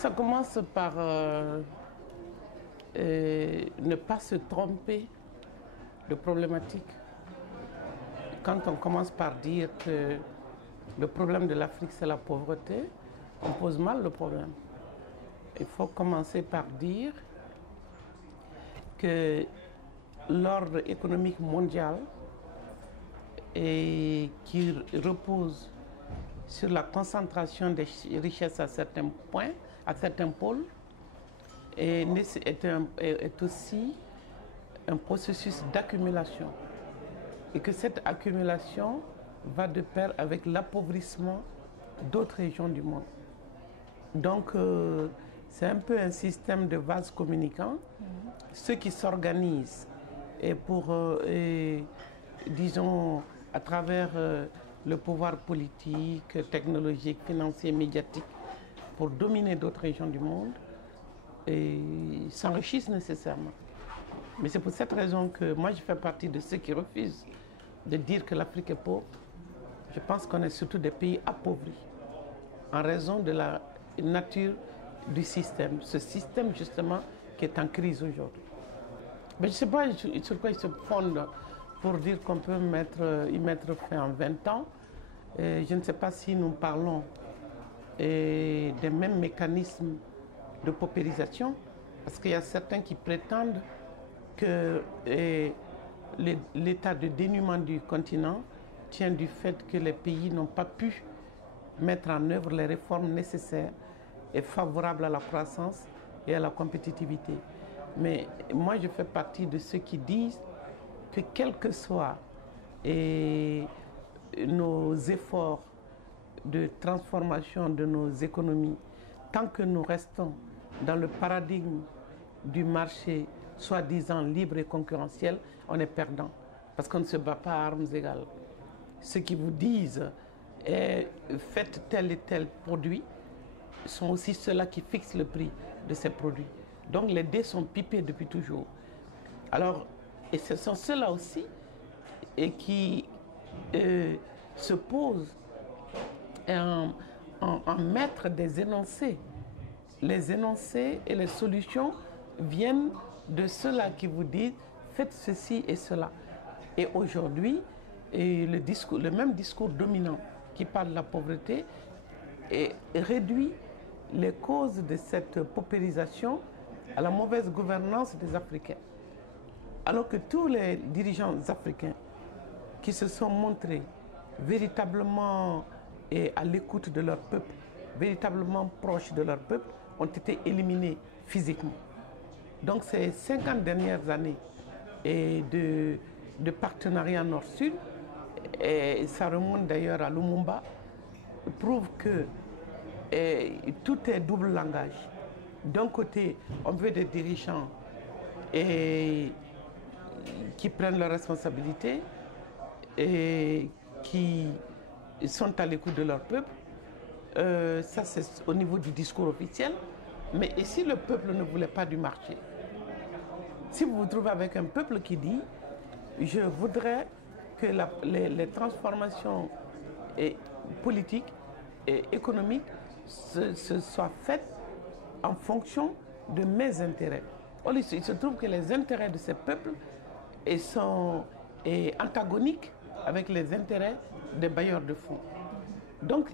Ça commence par ne pas se tromper de problématique. Quand on commence par dire que le problème de l'Afrique c'est la pauvreté, on pose mal le problème. Il faut commencer par dire que l'ordre économique mondial et qui repose sur la concentration des richesses à certains points, à certains pôles, est aussi un processus d'accumulation. Et que cette accumulation va de pair avec l'appauvrissement d'autres régions du monde. Donc, c'est un peu un système de vase communicant. Ceux qui s'organisent et disons, à travers le pouvoir politique, technologique, financier, médiatique, pour dominer d'autres régions du monde, s'enrichissent nécessairement. Mais c'est pour cette raison que moi je fais partie de ceux qui refusent de dire que l'Afrique est pauvre. Je pense qu'on est surtout des pays appauvris en raison de la nature du système. Ce système justement qui est en crise aujourd'hui. Mais je ne sais pas sur quoi il se fonde pour dire qu'on peut y mettre fin en 20 ans. Je ne sais pas si nous parlons des mêmes mécanismes de paupérisation, parce qu'il y a certains qui prétendent que l'état de dénuement du continent tient du fait que les pays n'ont pas pu mettre en œuvre les réformes nécessaires et favorables à la croissance et à la compétitivité. Mais moi, je fais partie de ceux qui disent que quels que soient nos efforts de transformation de nos économies, tant que nous restons dans le paradigme du marché soi-disant libre et concurrentiel, on est perdant, parce qu'on ne se bat pas à armes égales. Ceux qui vous disent faites tel et tel produit sont aussi ceux-là qui fixent le prix de ces produits. Donc les dés sont pipés depuis toujours. Alors, et ce sont ceux-là aussi qui se posent en maître des énoncés. Les énoncés et les solutions viennent de ceux-là qui vous disent faites ceci et cela. Et aujourd'hui, le même discours dominant qui parle de la pauvreté réduit les causes de cette paupérisation à la mauvaise gouvernance des Africains. Alors que tous les dirigeants africains qui se sont montrés véritablement à l'écoute de leur peuple, véritablement proches de leur peuple, ont été éliminés physiquement. Donc ces 50 dernières années de partenariat Nord-Sud, et ça remonte d'ailleurs à Lumumba, prouvent que tout est double langage. D'un côté, on veut des dirigeants qui prennent leurs responsabilités et qui sont à l'écoute de leur peuple. Ça, c'est au niveau du discours officiel. Mais et si le peuple ne voulait pas du marché? Si vous vous trouvez avec un peuple qui dit « Je voudrais que les transformations politiques et économiques se soient faites en fonction de mes intérêts ». Il se trouve que les intérêts de ces peuples sont antagoniques avec les intérêts des bailleurs de fonds. Donc,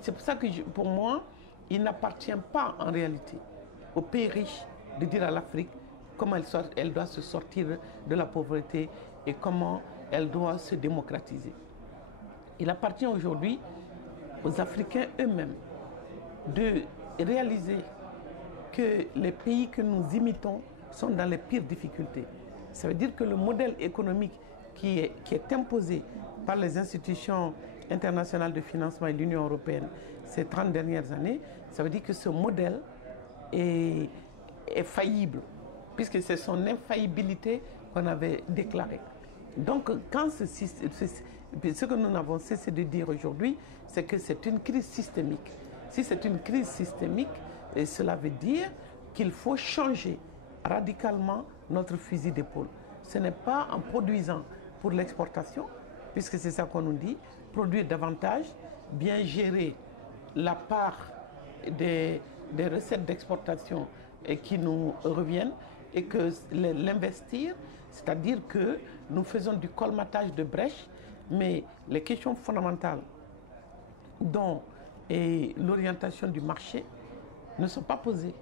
c'est pour ça que pour moi, il n'appartient pas en réalité aux pays riches de dire à l'Afrique comment elle doit se sortir de la pauvreté et comment elle doit se démocratiser. Il appartient aujourd'hui aux Africains eux-mêmes de réaliser que les pays que nous imitons sont dans les pires difficultés. Ça veut dire que le modèle économique qui est imposé par les institutions internationales de financement et l'Union européenne ces 30 dernières années, ça veut dire que ce modèle est faillible, puisque c'est son infaillibilité qu'on avait déclarée. Donc, quand ce que nous n'avons cessé de dire aujourd'hui, c'est que c'est une crise systémique. Si c'est une crise systémique, cela veut dire qu'il faut changer radicalement notre fusil d'épaule. Ce n'est pas en produisant pour l'exportation, puisque c'est ça qu'on nous dit, produire davantage, bien gérer la part des des recettes d'exportation qui nous reviennent et que l'investir, c'est-à-dire que nous faisons du colmatage de brèches, mais les questions fondamentales dont l'orientation du marché ne sont pas posées.